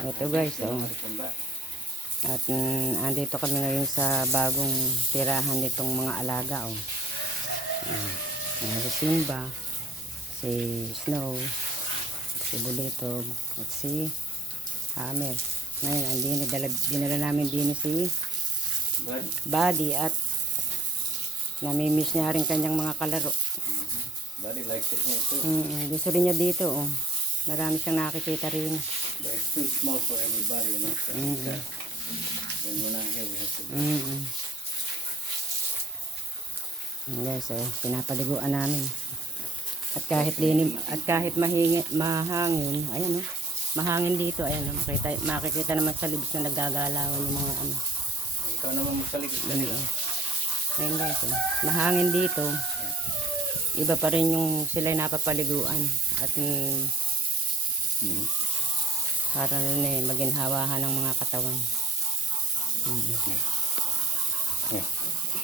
Ito guys, oh. At andito kami ngayon sa bagong tirahan nitong mga alaga, oh. Si Simba, si Snow, si Bulitog, at si Hammer. Ngayon, dinala namin din si Buddy at namimiss niya rin kanyang mga kalaro. Buddy likes it here too. Gusto rin niya dito, oh. Marami siyang nakikita rin. But it's too small for everybody, you know. So when we're not here, we have to Guys, pinapaliguan namin. At kahit mahangin, ayan, oh. Mahangin dito, ayan, oh. Makikita naman sa libis na nagagalawan yung mga ano. Ikaw naman magsaligid ka nila. Ayun guys, oh. Mahangin dito. Iba pa rin yung sila'y napapaliguan. At para na maginhawahan ng mga katawan.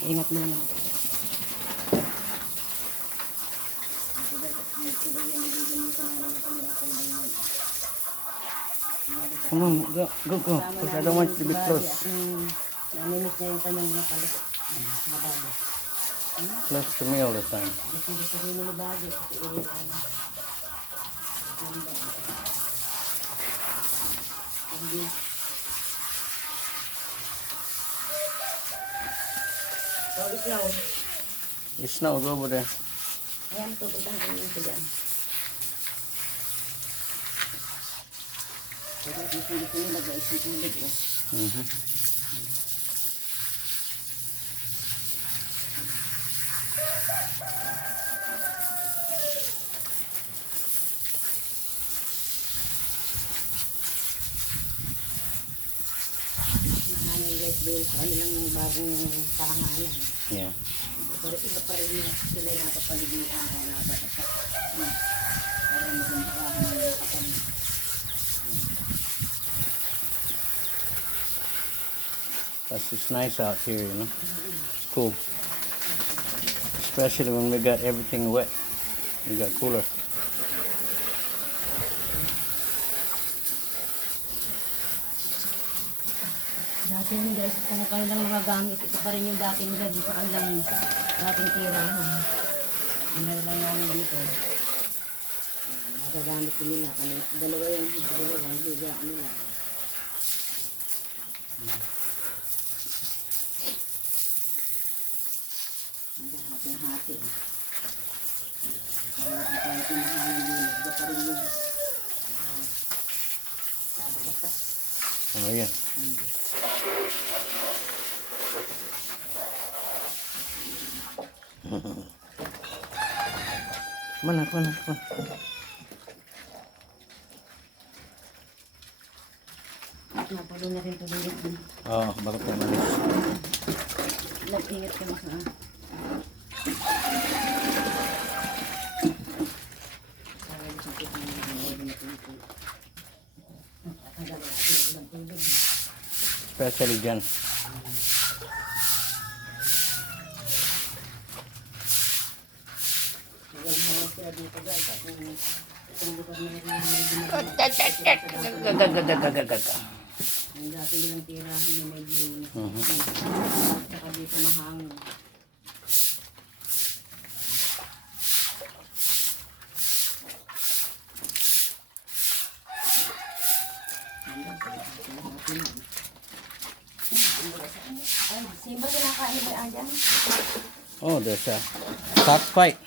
Ingat mo lang. Come on, go. Because I don't want you to be close. Namimiss niya yung kanyang mga kalit. Habado. Close to me all the time. Gusto rin ni Buddy. So, ikaw. It's now over there. Ayan, tututan ko yung ito dyan. Kaya gusto nila guys, yung tulad ko. Mahangin guys, dahil sa kanilang bagong tahanan. Yeah. Iba pa rin yung sila yung napapaliguan kaya nakatatak. Para magandahan ng mga katawan. Plus it's nice out here, you know. It's cool. Especially when we got everything wet. We got cooler. Dati yung guys, kung kanilang mga gamit, ito pa rin yung dati nila dito kanilang dating tirahan. Ano lang namin dito. Nagagamit din nila. Dalawa yung higa nila. Hati-hati. Kaya kahit yung mahangin nila, iba pa rin yung batas. Oh yeah. Come on. Napalo na rin ito din. Oh, bakit naman? Nag-ingat ka na sa Especially dyan. Ang dati nilang tirahan yung medyo saka dito mahangin. Ay, Simba, kinakain ba yan dyan? Oh, there's a cockfight.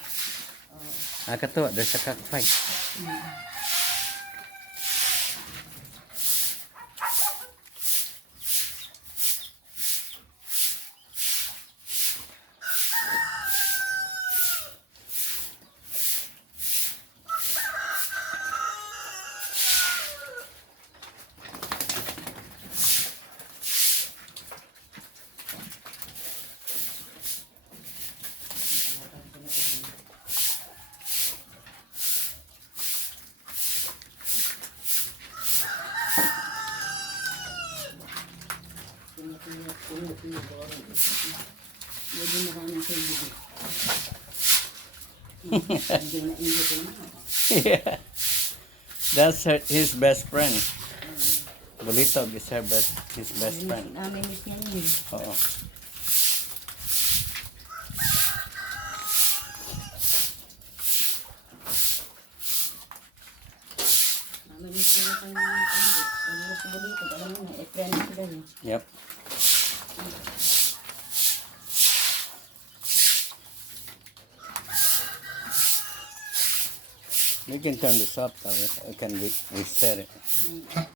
Nakakatuwa, there's a cockfight. Medyo maraming tubig. Hindi na inyo ko na. Yeah. That's his best friend. Bulitog is his best friend. Namimiss niya yun. Oo. Namimiss niya yung kanyang kalibot. Kung sa bulitog, alam mo na, friend sila yun. Yep. We can turn this up, though. We can reset it.